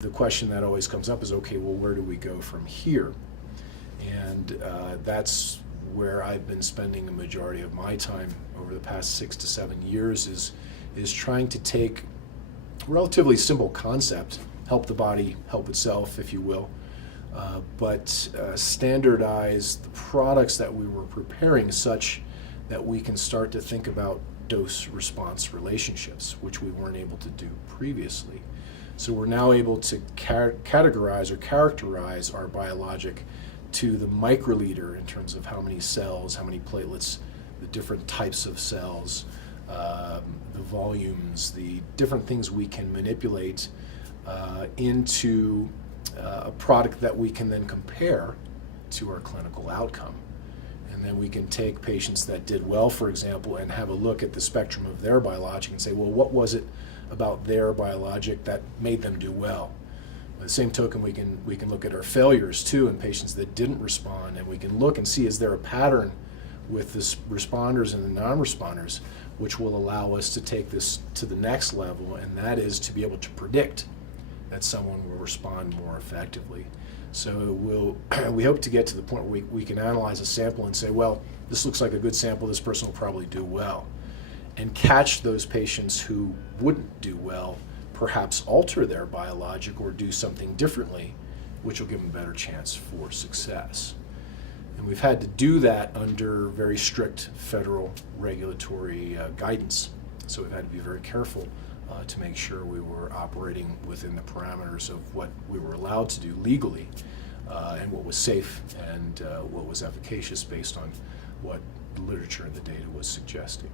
The question that always comes up is, okay, well, where do we go from here? And that's where I've been spending a majority of my time over the past 6 to 7 years is trying to take a relatively simple concept, help the body help itself, if you will, but standardize the products that we were preparing such that we can start to think about dose-response relationships, which we weren't able to do previously. So we're now able to categorize or characterize our biologic to the microliter in terms of how many cells, how many platelets, the different types of cells, the volumes, the different things we can manipulate into a product that we can then compare to our clinical outcome. And then we can take patients that did well, for example, and have a look at the spectrum of their biologic and say, well, what was it about their biologic that made them do well? By the same token, we can look at our failures too in patients that didn't respond, and we can look and see, is there a pattern with the responders and the non-responders, which will allow us to take this to the next level, and that is to be able to predict that someone will respond more effectively. So we hope to get to the point where we can analyze a sample and say, well, this looks like a good sample, this person will probably do well, and catch those patients who wouldn't do well, perhaps alter their biologic or do something differently, which will give them a better chance for success. And we've had to do that under very strict federal regulatory guidance. So we've had to be very careful to make sure we were operating within the parameters of what we were allowed to do legally and what was safe and what was efficacious based on what the literature and the data was suggesting.